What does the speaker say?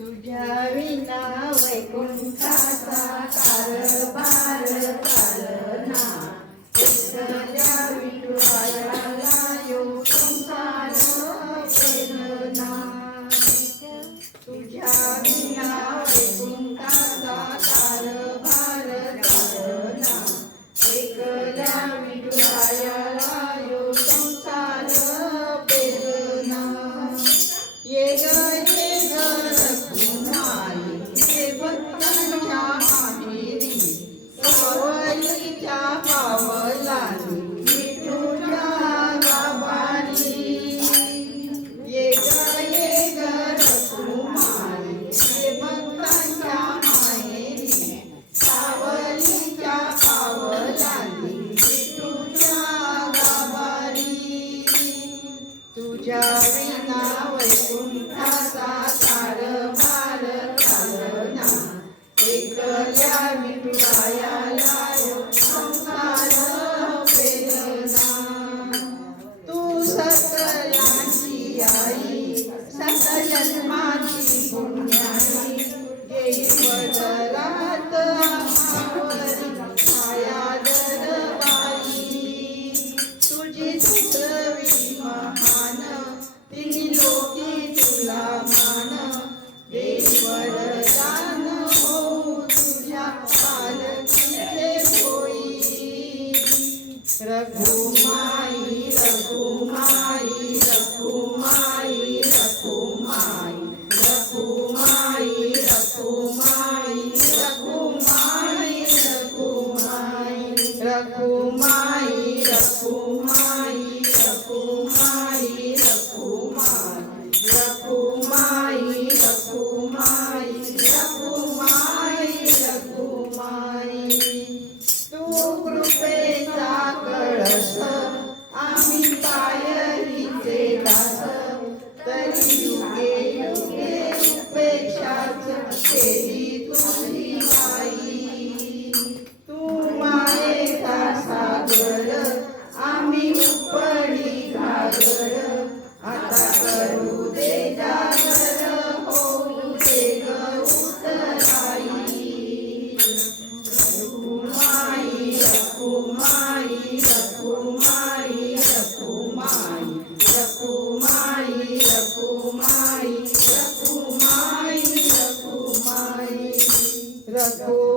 तुझ्या विना वैकुंठाचा कारभार तुझ्या विना वैकुंठाचा सार मार चालना एकल्या विठुरायाला संसार प्रेरणा तू सकलांची आई सकजन्माची पुण्याई येई बदलात छाया दरबाई तुझी सुचवी રઘુમા Okay. 成都。